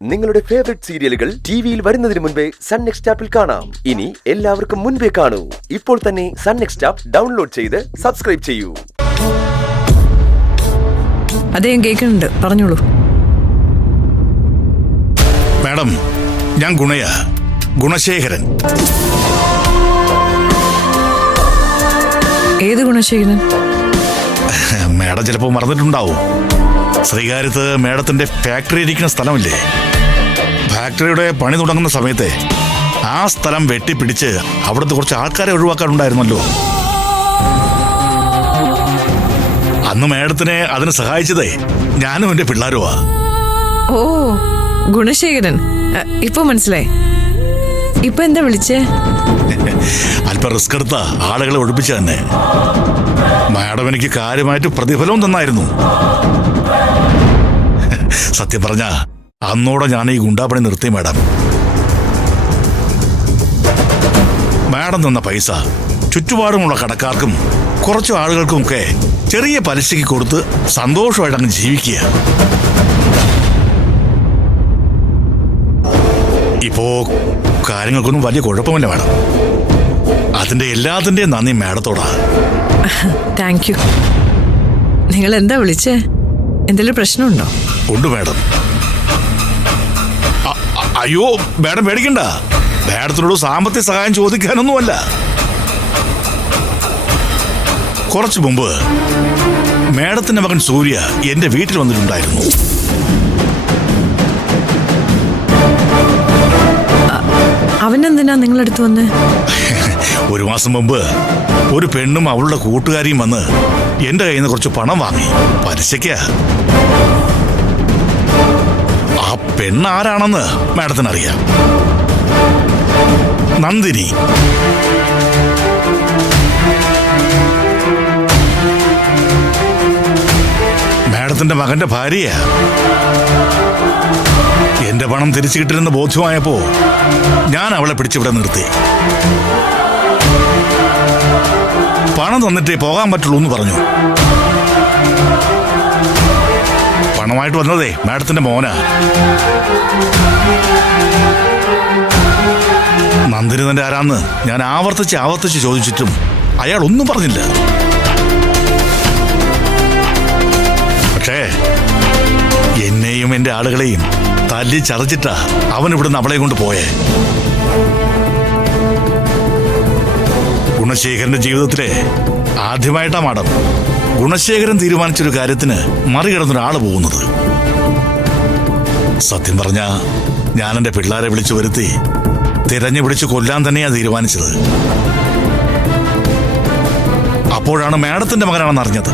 നിങ്ങളുടെ ഫേവറേറ്റ് സീരിയലുകൾ ടിവിയിൽ വരുന്നതിന് മുൻപേ സൺ നെക്സ്റ്റ് ആപ്പിൽ കാണാം. ഇനി എല്ലാവർക്കും മുൻപേ കാണൂ. ഇപ്പോൾ തന്നെ സൺ നെക്സ്റ്റ് ആപ്പ് ഡൗൺലോഡ് ചെയ്ത് സബ്സ്ക്രൈബ് ചെയ്യൂ. അദ്ദേഹം കേൾക്കുന്നുണ്ട്, പറഞ്ഞോളൂ. മാഡം, ഞാൻ ഗുണശേഖരൻ. ഏത് ഗുണശേഖരൻ? മാഡം ചിലപ്പോൾ മറന്നിട്ടുണ്ടാവും. ശ്രീകാര്യത്ത് മാഡത്തിന്റെ ഫാക്ടറി ഇരിക്കുന്ന സ്ഥലമില്ലേ? ഫാക്ടറിയുടെ പണി തുടങ്ങുന്ന സമയത്തെ ആ സ്ഥലം വെട്ടിപ്പിടിച്ച് അവിടുത്തെ കുറച്ച് ആൾക്കാരെ ഒഴിവാക്കാനുണ്ടായിരുന്നല്ലോ. അന്ന് മാഡത്തിനെ അതിന് സഹായിച്ചതേ ഞാനും എന്റെ പിള്ളേരുവാ. ഓ, ഗുണശേഖരൻ, ഇപ്പൊ മനസ്സിലായി. ഇപ്പൊ എന്താ വിളിച്ചേ? അല്പം റിസ്ക് എടുത്ത ആളുകളെ ഒഴിപ്പിച്ച തന്നെ. മാഡം എനിക്ക് കാര്യമായിട്ട് പ്രതിഫലവും തന്നായിരുന്നു. സത്യം പറഞ്ഞ അന്നോടെ ഞാൻ ഈ ഗുണ്ടാപ്പണി നിർത്തി മാഡം. മാഡം തന്ന പൈസ ചുറ്റുപാടുമുള്ള കടക്കാർക്കും കുറച്ചു ആളുകൾക്കുമൊക്കെ ചെറിയ പലിശയ്ക്ക് കൊടുത്ത് സന്തോഷമായിട്ട് അങ്ങ് ജീവിക്കുക. ഇപ്പോ കാര്യങ്ങൾക്കൊന്നും വലിയ കുഴപ്പമില്ല മാഡം. അതിന്റെ എല്ലാത്തിന്റെയും നന്ദി മാഡത്തോടാ. Thank you. നിങ്ങൾ എന്താ വിളിച്ചേ? എന്തെങ്കിലും പ്രശ്നമുണ്ടോ? ഉണ്ട് മാഡം. അയ്യോ മാഡം പേടിക്കണ്ട. മാഡത്തിനോട് സാമ്പത്തിക സഹായം ചോദിക്കാനൊന്നുമല്ല. കുറച്ചു മുമ്പ് മാഡത്തിന്റെ മകൻ സൂര്യ എന്റെ വീട്ടിൽ വന്നിട്ടുണ്ടായിരുന്നു. അവനെന്തിനാ നിങ്ങളടുത്ത് വന്ന്? ഒരു മാസം മുമ്പ് ഒരു പെണ്ണും അവളുടെ കൂട്ടുകാരിയും വന്ന് എന്റെ കയ്യിൽ നിന്ന് കുറച്ച് പണം വാങ്ങി. പലിശയ്ക്കാ. ആ പെണ്ണ് ആരാണെന്ന് മാഡത്തിന് അറിയാം. നന്ദിനി. മാഡത്തിന്റെ മകന്റെ ഭാര്യയാ. എന്റെ പണം തിരിച്ചു കിട്ടില്ലെന്ന് ബോധ്യമായപ്പോ ഞാൻ അവളെ പിടിച്ചിവിടെ നിർത്തി. പണം തന്നിട്ടേ പോകാൻ പറ്റുള്ളൂ എന്ന് പറഞ്ഞു. പണമായിട്ട് വന്നതേ മാഡത്തിന്റെ മോനാ. നന്ദിനി തന്റെ ആരാന്ന് ഞാൻ ആവർത്തിച്ച് ചോദിച്ചിട്ടും അയാൾ ഒന്നും പറഞ്ഞില്ല. പക്ഷേ എന്നെയും എന്റെ ആളുകളെയും തല്ലി ചതച്ചിട്ടാ അവൻ ഇവിടുന്ന് അവളെ കൊണ്ട് പോയേ. ഗുണശേഖരന്റെ ജീവിതത്തിലെ ആദ്യമായിട്ടാ മാഡം ഗുണശേഖരൻ തീരുമാനിച്ചൊരു കാര്യത്തിന് മറികടന്നൊരാള് പോകുന്നത്. സത്യം പറഞ്ഞ ഞാൻ എന്റെ പിള്ളേരെ വിളിച്ചു വരുത്തി തിരഞ്ഞു പിടിച്ച് കൊല്ലാൻ തന്നെയാ തീരുമാനിച്ചത്. അപ്പോഴാണ് മാഡത്തിന്റെ മകനാണെന്ന് അറിഞ്ഞത്.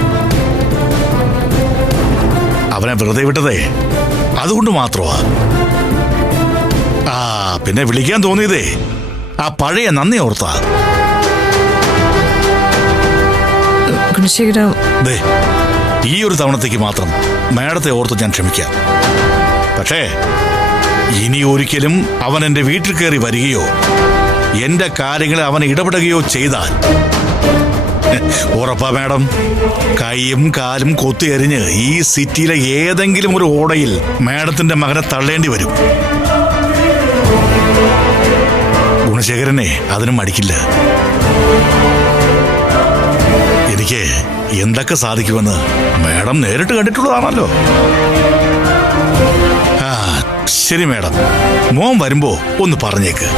അവനെ വെറുതെ വിട്ടതേ അതുകൊണ്ട് മാത്രമാ. പിന്നെ വിളിക്കാൻ തോന്നിയതേ ആ പഴയ നന്ദി ഓർത്താ. ഈ ഒരു തവണത്തേക്ക് മാത്രം മാഡത്തെ ഓർത്ത് ഞാൻ ക്ഷമിക്കാം. പക്ഷേ ഇനി ഒരിക്കലും അവൻ എന്റെ വീട്ടിൽ കയറി വരികയോ എന്റെ കാര്യങ്ങളിൽ അവൻ ഇടപെടുകയോ ചെയ്താൽ ഉറപ്പാ മാഡം, കൈയും കാലും കൊത്തിയെറിഞ്ഞ് ഈ സിറ്റിയിലെ ഏതെങ്കിലും ഒരു ഓടയിൽ മാഡത്തിന്റെ മകനെ തള്ളേണ്ടി വരും. ഗുണശേഖരനെ അതിനും മടിക്കില്ല. എനിക്ക് എന്തൊക്കെ സാധിക്കുമെന്ന് മാഡം നേരിട്ട് കണ്ടിട്ടുള്ളതാണല്ലോ. ശരി മാഡം, മോൻ വരുമ്പോ ഒന്ന് പറഞ്ഞേക്ക്.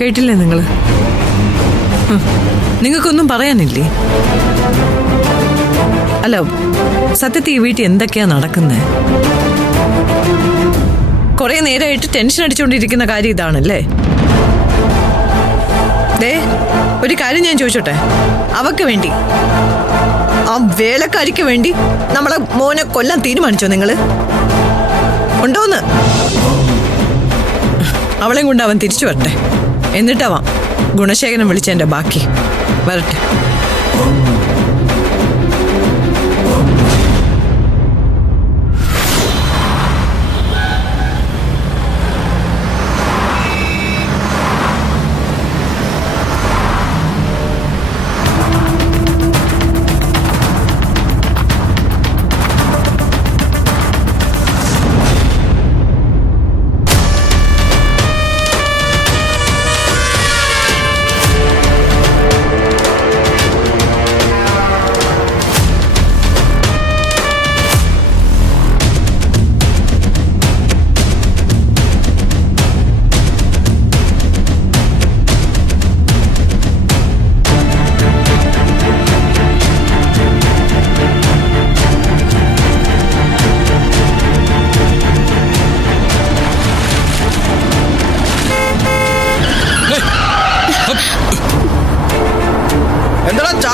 കേട്ടില്ലേ നിങ്ങള്? നിങ്ങൾക്കൊന്നും പറയാനില്ലേ? അല്ല, സത്യത്തിൽ ഈ വീട്ടിൽ എന്തൊക്കെയാ നടക്കുന്നത്? കുറെ നേരമായിട്ട് ടെൻഷൻ അടിച്ചുകൊണ്ടിരിക്കുന്ന കാര്യം ഇതാണല്ലേ? ഒരു കാര്യം ഞാൻ ചോദിച്ചോട്ടെ, അവക്ക് വേണ്ടി, ആ വേലക്കാരിക്ക് വേണ്ടി നമ്മളെ മോനെ കൊല്ലാൻ തീരുമാനിച്ചോ നിങ്ങള്? ഉണ്ടോന്ന്? അവളെയും കൊണ്ട് അവൻ തിരിച്ചു വരട്ടെ. എന്നിട്ടാവാം ഗുണശേഖരൻ വിളിച്ചെന്റെ ബാക്കി. വരട്ടെ.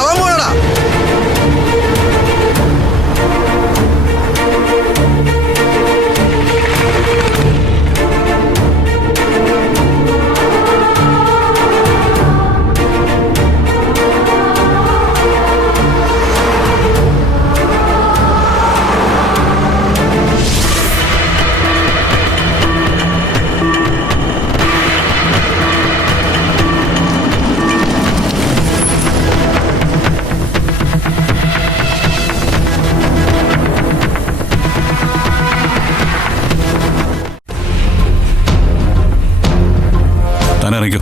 ചാവാൻ പോണടാ. താൻ ഇറങ്ങിക്കോ.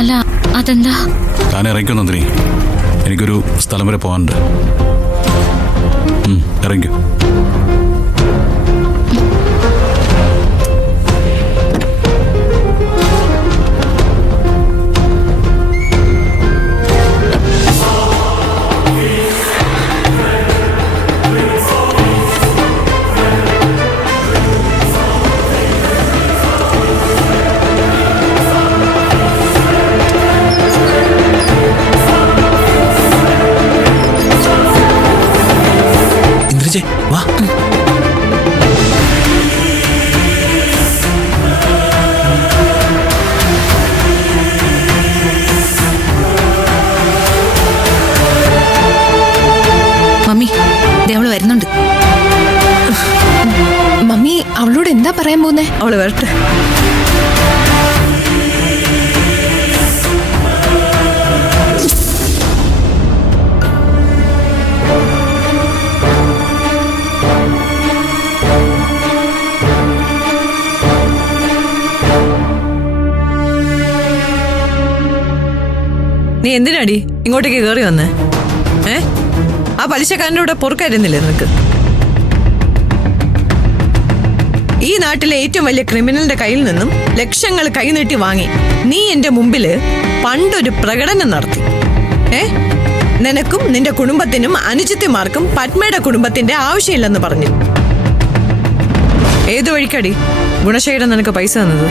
അല്ല അതെന്താ? താൻ ഇറങ്ങിക്കോ നന്ദിനി, എനിക്കൊരു സ്ഥലം വരെ പോകാനുണ്ട്. ഇറങ്ങിക്കോ. വാ. മമ്മി അവള് വരുന്നുണ്ട്. മമ്മി അവളോട് എന്താ പറയാൻ പോകുന്നേ? അവള് വരട്ടെ. നീ എന്തിനാടി ഇങ്ങോട്ടേക്ക് കയറി വന്നേ? ആ പലിശക്കാരൻ്റെ കൂടെ പൊറുക്കായിരുന്നില്ലേ നിനക്ക്? ഈ നാട്ടിലെ ഏറ്റവും വലിയ ക്രിമിനലിന്റെ കയ്യിൽ നിന്നും ലക്ഷങ്ങൾ കൈനീട്ടി വാങ്ങി നീ എന്റെ മുമ്പില് പണ്ടൊരു പ്രകടനം നടത്തി. നിനക്കും നിന്റെ കുടുംബത്തിനും അനുജിത്തിമാർക്കും പത്മയുടെ കുടുംബത്തിന്റെ ആവശ്യമില്ലെന്ന് പറഞ്ഞു. ഏതു വഴിക്കടി ഗുണശേഖരൻ നിനക്ക് പൈസ തന്നത്?